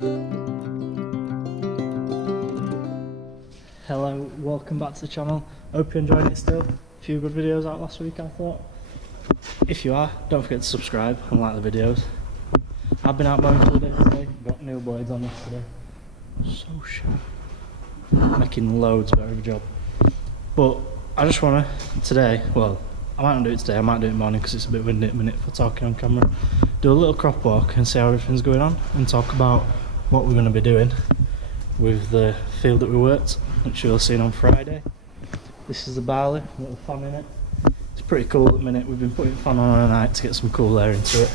Hello, welcome back to the channel. Hope you're enjoying it still. A few good videos out last week, I thought. If you are, don't forget to subscribe and like the videos. I've been out mowing for the day today, got new blades on yesterday. So sharp. Making loads better of a job. But I just want to, today, well, I might not do it today, I might do it in the morning because it's a bit windy at the minute for talking on camera. Do a little crop walk and see how everything's going on and talk about what we're going to be doing with the field that we worked, which you'll have seen on Friday. This is the barley, a little fan in it. It's pretty cool at the minute. We've been putting fan on at night to get some cool air into it,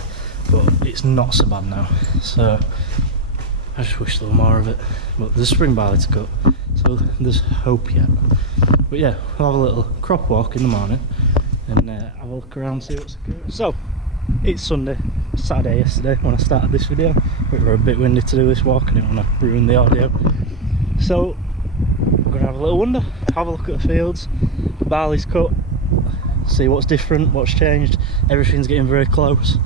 but it's not so bad now. So I just wish there were more of it. But there's spring barley to cut, so there's hope yet. But yeah, we'll have a little crop walk in the morning and have a look around, see what's occurring. So it's Sunday, Saturday yesterday when I started this video. We were a bit windy to do this walk, I didn't want to ruin the audio. So we're going to have a little wander, have a look at the fields, the barley's cut, see what's different, what's changed. Everything's getting very close.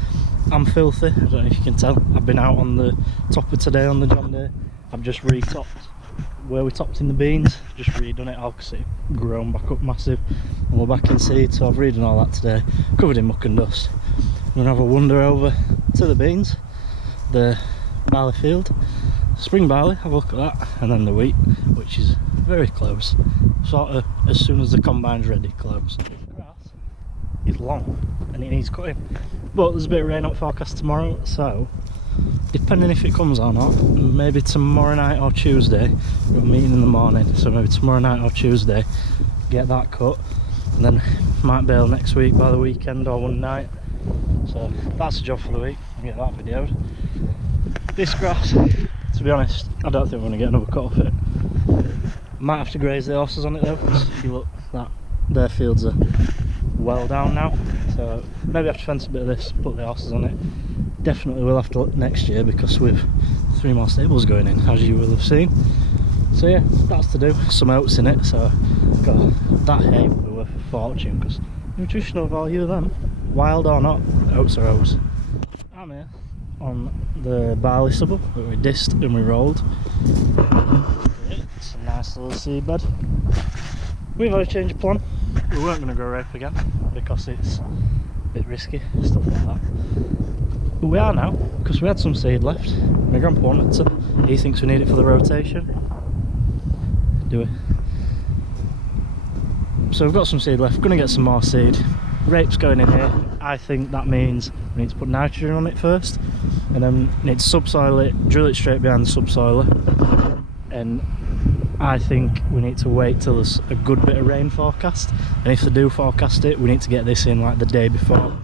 I'm filthy, I don't know if you can tell. I've been out on the topper today on the John Deere. I've just re-topped where we topped in the beans, just redone it all because it grown back up massive. And we're back in seed, so I've redone all that today, covered in muck and dust. I'm going to have a wander over to the beans, the barley field, spring barley, have a look at that, and then the wheat, which is very close, sort of as soon as the combine's ready, close. The grass is long and it needs cutting, but there's a bit of rain up forecast tomorrow, so depending if it comes or not, maybe tomorrow night or Tuesday, we've got a meeting in the morning, so maybe tomorrow night or Tuesday get that cut, and then might bail next week by the weekend or one night. So that's a job for the week, and get that videoed. This grass, to be honest, I don't think we're going to get another cut off it. Might have to graze the horses on it though, because if you look, their fields are well down now, so maybe have to fence a bit of this, put the horses on it. Definitely we'll have to look next year because we've 3 more stables going in, as you will have seen. So yeah, that's to do. Some oats in it, so got that hay will be worth a fortune because nutritional value of them, wild or not, oats are oats. I'm here on the barley stubble that we dissed and we rolled. It's a nice little seed bed. We've had a change of plan. We weren't going to grow rape again because it's a bit risky, stuff like that. But we are now, because we had some seed left. My grandpa wanted to. He thinks we need it for the rotation. Do we? So we've got some seed left, going to get some more seed. Rape's going in here. I think that means we need to put nitrogen on it first, and then we need to subsoil it, drill it straight behind the subsoiler, and I think we need to wait till there's a good bit of rain forecast, and if they do forecast it, we need to get this in like the day before.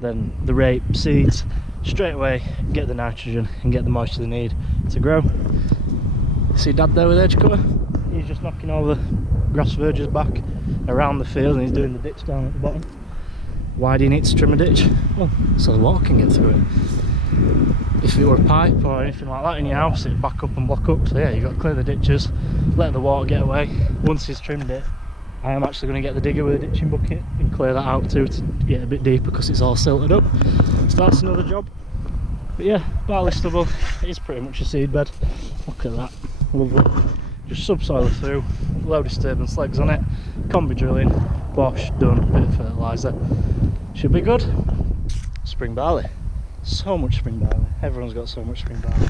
Then the rape seeds straight away, get the nitrogen and get the moisture they need to grow. See Dad there with the edge cutter? He's just knocking all the grass verges back around the field and he's doing the ditch down at the bottom. Why do you need to trim a ditch? Well, so the water can get through it. If it were a pipe or anything like that in your house, it'd back up and block up. So yeah, you've got to clear the ditches, let the water get away. Once he's trimmed it, I am actually going to get the digger with a ditching bucket and clear that out too to get a bit deeper because it's all silted up. So that's another job. But yeah, barley stubble, it is pretty much a seed bed. Look at that, lovely. Just subsoil through, low disturbance legs on it, combi drilling, bosh, done, bit of fertiliser. Should be good. Spring barley, so much spring barley, everyone's got so much spring barley.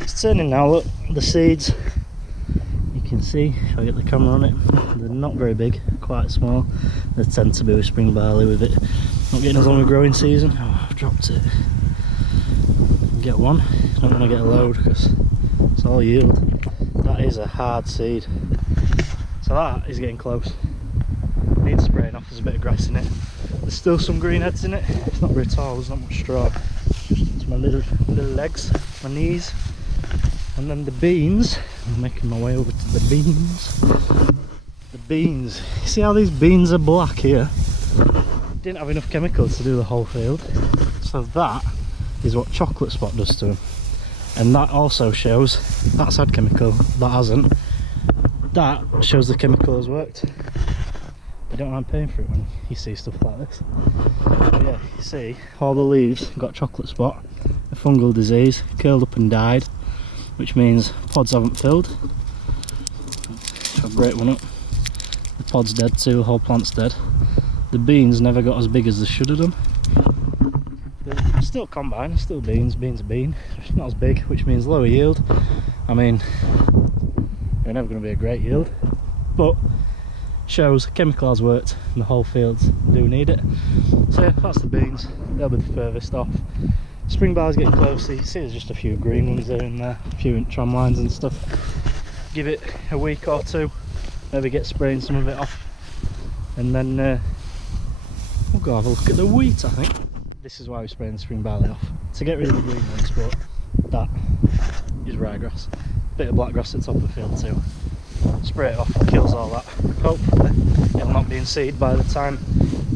It's turning now, look, the seeds, you can see, if I get the camera on it, they're not very big, quite small. They tend to be with spring barley with it not getting as long a growing season. Oh, I've dropped it. Get one, I don't want to get a load because it's all yield. That is a hard seed, so that is getting close. Needs spraying off, there's a bit of grass in it. There's still some green heads in it, it's not very tall, there's not much straw. Just to my little legs, my knees. And then the beans, I'm making my way over to the beans. The beans, you see how these beans are black here? Didn't have enough chemicals to do the whole field, so that is what chocolate spot does to them. And that also shows, that's had chemical, that hasn't. That shows the chemical has worked. You don't mind paying for it when you see stuff like this. But yeah, you see all the leaves got chocolate spot, a fungal disease, curled up and died. which means pods haven't filled. If I break one up, the pod's dead too, the whole plant's dead. The beans never got as big as they should have done. They're still combine, still beans, beans are bean, just not as big, which means lower yield. I mean, they're never going to be a great yield, but shows chemical has worked and the whole fields do need it. So yeah, that's the beans, they'll be the furthest off. Spring bar's getting closer, you see there's just a few green ones here and there, a few tram lines and stuff. Give it a week or two, maybe get spraying some of it off, and then we'll go have a look at the wheat. I think this is why we're spraying the spring barley off, to get rid of the green ones, but that is ryegrass. Bit of black grass at the top of the field too. Spray it off, kills all that. Hopefully it'll not be in seed by the time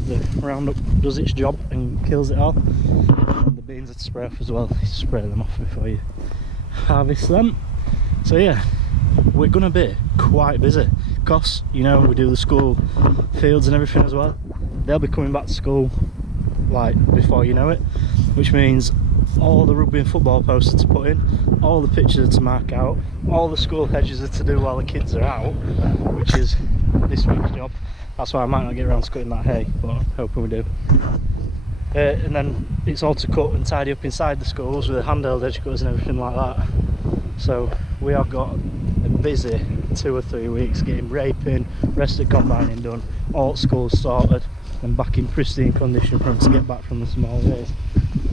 the Roundup does its job and kills it all. And the beans are to spray off as well, you spray them off before you harvest them. So yeah, we're gonna be quite busy because, you know, we do the school fields and everything as well. They'll be coming back to school like before you know it, which means all the rugby and football posters to put in, all the pictures to mark out, all the school hedges are to do while the kids are out, which is this week's job. That's why I might not get around to cutting that hay, but I'm hoping we do. And then it's all to cut and tidy up inside the schools with the handheld edge cutters and everything like that. So we have got a busy 2 or 3 weeks getting raping, rest of combining done, all schools sorted and back in pristine condition for them to get back from the small days.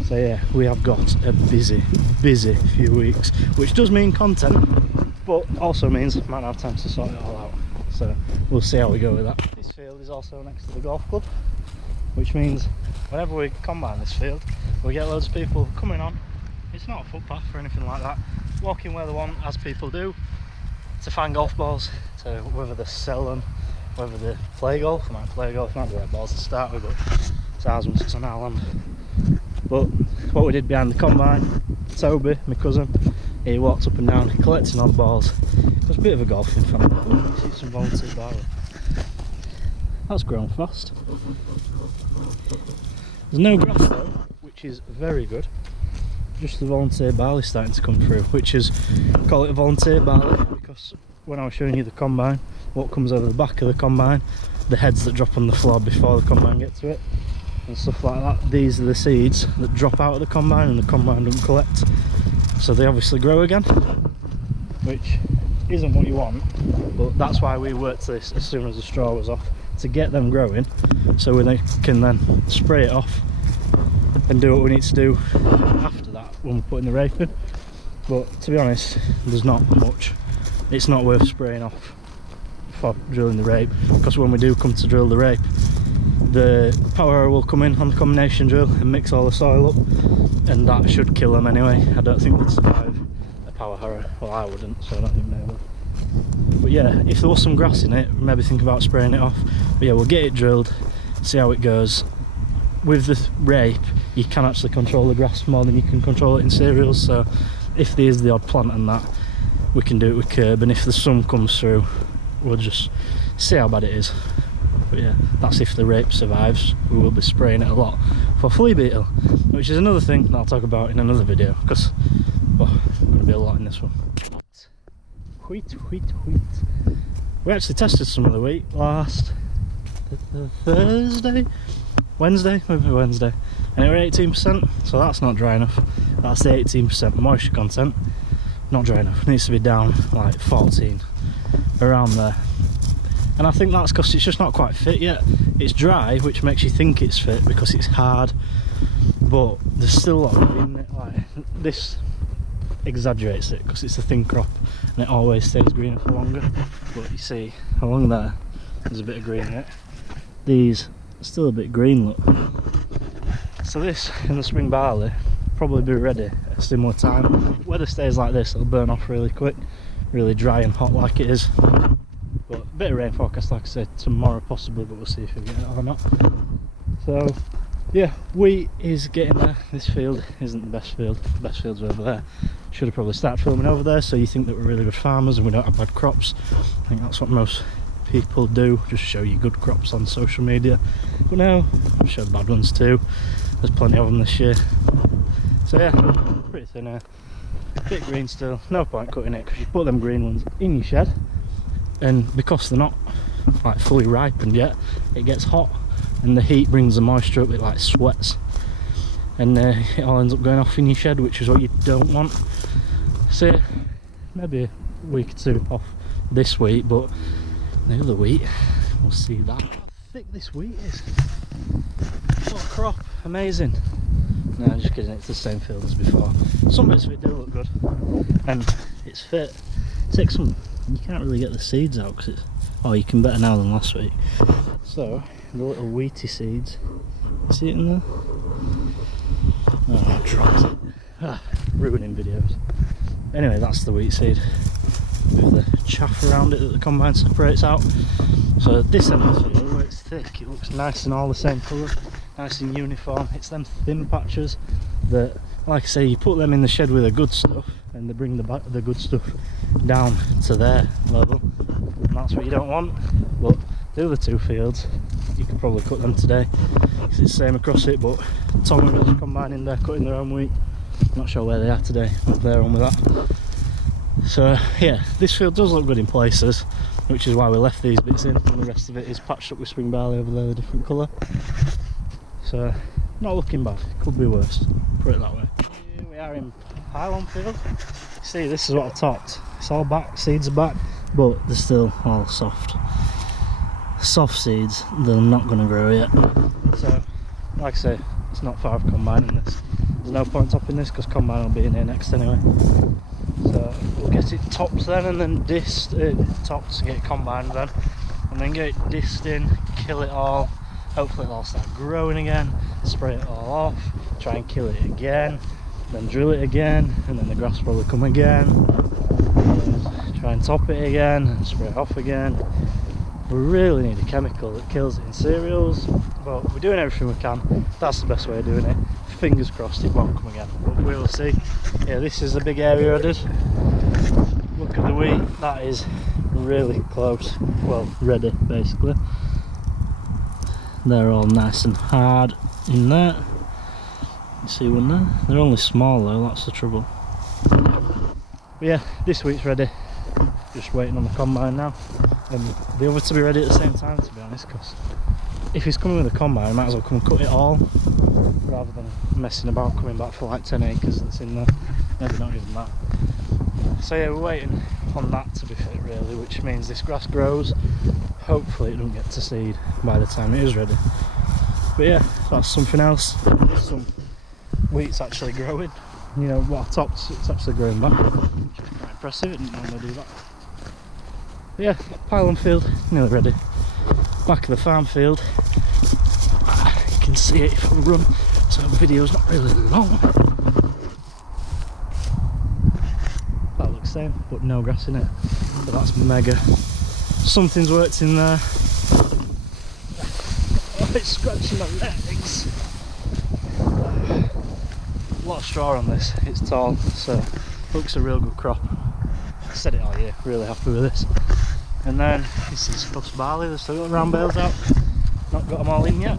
So yeah, we have got a busy few weeks, which does mean content, but also means I might not have time to sort it all out. So we'll see how we go with that. This field is also next to the golf club, which means whenever we combine this field, we get loads of people coming on. It's not a footpath or anything like that, walking where they want, as people do, to find golf balls, to whether they sell them, whether they play golf. They might play golf, not the right balls to start with, but it's ours once it's on our land. But what we did behind the combine, Toby, my cousin, he walked up and down collecting all the balls. It was a bit of a golfing family. See some volunteer barley. That's grown fast. There's no grass though, which is very good. Just the volunteer barley starting to come through, which is, call it a volunteer barley because when I was showing you the combine, what comes over the back of the combine, the heads that drop on the floor before the combine gets to it and stuff like that, these are the seeds that drop out of the combine and the combine doesn't collect, so they obviously grow again, which isn't what you want, but that's why we worked this as soon as the straw was off, to get them growing so we can then spray it off and do what we need to do after that when we're putting the rape in. But to be honest, there's not much, it's not worth spraying off for drilling the rape, because when we do come to drill the rape, the power harrow will come in on the combination drill and mix all the soil up, and that should kill them anyway. I don't think they'd survive a power harrow. Well, I wouldn't, so I don't think they will. But yeah, if there was some grass in it, maybe think about spraying it off. But yeah, we'll get it drilled, see how it goes. With the rape, you can actually control the grass more than you can control it in cereals, so if there is the odd plant and that, we can do it with curb, and if the sun comes through, we'll just see how bad it is. But yeah, that's if the rape survives. We will be spraying it a lot for flea beetle, which is another thing that I'll talk about in another video, because well, there's going to be a lot in this one. Wheat. We actually tested some of the wheat last Wednesday, and it were 18%, so that's not dry enough. That's the 18% moisture content, not dry enough. It needs to be down like 14, around there. And I think that's because it's just not quite fit yet. It's dry, which makes you think it's fit because it's hard, but there's still a lot of green in it. Like this exaggerates it because it's a thin crop and it always stays greener for longer. But you see along there, there's a bit of green in it. These are still a bit green, look. So this and the spring barley probably be ready at a similar time. If weather stays like this, it'll burn off really quick, really dry and hot like it is. But a bit of rain forecast, like I said, tomorrow possibly, but we'll see if we get it or not. So yeah, wheat is getting there. This field isn't the best field. The best field's over there. Should have probably started filming over there so you think that we're really good farmers and we don't have bad crops. I think that's what most people do, just show you good crops on social media. But now, I'll show the bad ones too. There's plenty of them this year. So yeah, pretty thin here. bit green still, no point cutting it because you put them green ones in your shed, and because they're not like fully ripened yet, it gets hot and the heat brings the moisture up, it like sweats, and it all ends up going off in your shed, which is what you don't want. So maybe a week or two off this wheat, but the other wheat, we'll see that. How thick this wheat is. What a crop, amazing. No, I'm just kidding, it's the same field as before. Some bits of it do look good, and it's fit. Take some, you can't really get the seeds out because it's, oh, you can better now than last week. So, the little wheaty seeds, you see it in there? Oh, I dropped it. Ah, ruining videos. Anyway, that's the wheat seed with the chaff around it that the combine separates out. So this end of the field, where it's thick, it looks nice and all the same colour, nice and uniform. It's them thin patches that, like I say, you put them in the shed with the good stuff and they bring the good stuff down to their level, and that's what you don't want. But the other two fields, you could probably cut them today because it's the same across it, but Tom and Rich combine in there cutting their own wheat. Not sure where they are today, but they're on with that. So yeah, this field does look good in places, which is why we left these bits in, and the rest of it is patched up with spring barley over there, a different colour. So not looking bad, could be worse, put it that way. Here we are in pylon field. See, this is what I topped. It's all back, seeds are back, but they're still all soft. Soft seeds, they're not going to grow yet. So like I say, it's not far of combining this. There's no point topping this because combine will be in here next anyway. So we'll get it topped then, and then dissed, topped to get it combined then, and then get it dissed in, kill it all. Hopefully it'll all start growing again, spray it all off, try and kill it again, then drill it again, and then the grass will probably come again, and try and top it again and spray it off again. We really need a chemical that kills it in cereals, but we're doing everything we can. That's the best way of doing it. Fingers crossed it won't come again, but we will see. Yeah, this is a big area I did. Look at the wheat, that is really close, well, ready basically. They're all nice and hard in there. You see one there? They're only small though, that's the trouble. But yeah, this wheat's ready. Just waiting on the combine now. And the other to be ready at the same time, to be honest, because if he's coming with a combine, I might as well come and cut it all rather than messing about coming back for like 10 acres that's in there. Maybe not even that. So yeah, we're waiting on that to be fit really, which means this grass grows. Hopefully it doesn't get to seed by the time it is ready. But yeah, that's something else. Some wheat's actually growing. You know, what I topped, it's actually growing back. Which is quite impressive, it didn't normally do that. But yeah, pylon field, nearly ready. Back of the farm field. You can see it if I run, so the video's not really long. That looks the same, but no grass in it. But that's mega. Something's worked in there. Oh, it's scratching my legs. A lot of straw on this, it's tall, so looks a real good crop. I said it all year, really happy with this. And then this is Fuss barley, there's still got round bales out, not got them all in yet.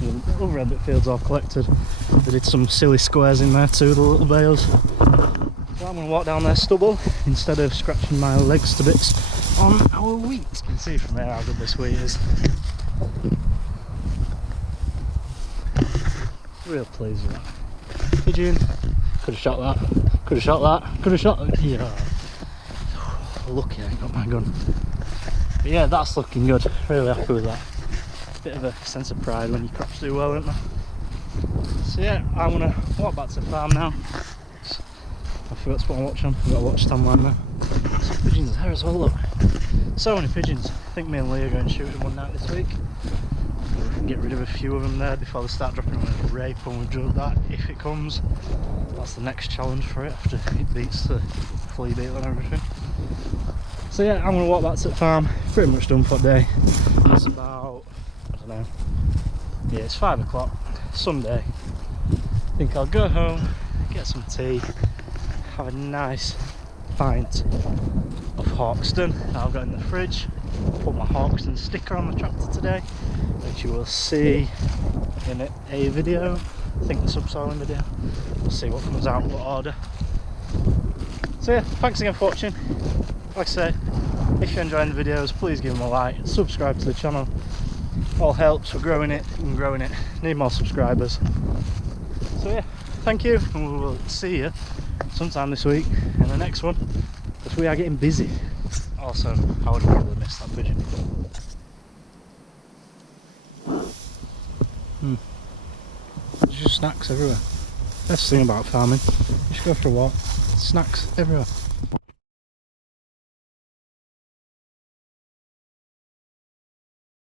The other end of the field's all collected. They did some silly squares in there too, the little bales. So I'm going to walk down their stubble instead of scratching my legs to bits on our wheat. You can see from there how good this wheat is. Real pleased with that. Pigeon. Could have shot that. Could have shot that. Could have shot that. Yeah. Lucky I ain't got my gun. But yeah, that's looking good. Really happy with that. Bit of a sense of pride when your crops do well, isn't there? So yeah, I'm gonna walk back to the farm now. I forgot to put my watch on. I've got a watch time right now. Some pigeons there as well, look. So many pigeons. I think me and Lee are going shooting one night this week. We can get rid of a few of them there before they start dropping on a rape when we've drilled that, if it comes. That's the next challenge for it after it beats the flea beetle and everything. So yeah, I'm going to walk back to the farm. Pretty much done for the day. It's about, I don't know, yeah, it's 5 o'clock, Sunday. I think I'll go home, get some tea, have a nice pint of Hawkston that I've got in the fridge. Put my Hawkston sticker on the tractor today, which you will see in a video. I think the subsoiling video. We'll see what comes out, what order. So yeah, thanks again for watching. Like I say, if you're enjoying the videos, please give them a like, subscribe to the channel. All helps, we're growing it and growing it. Need more subscribers. So yeah, thank you, and we will see you sometime this week in the next one, because we are getting busy. Also, I would have really missed that pigeon. There's just snacks everywhere. Best thing about farming, you just go for a walk, snacks everywhere.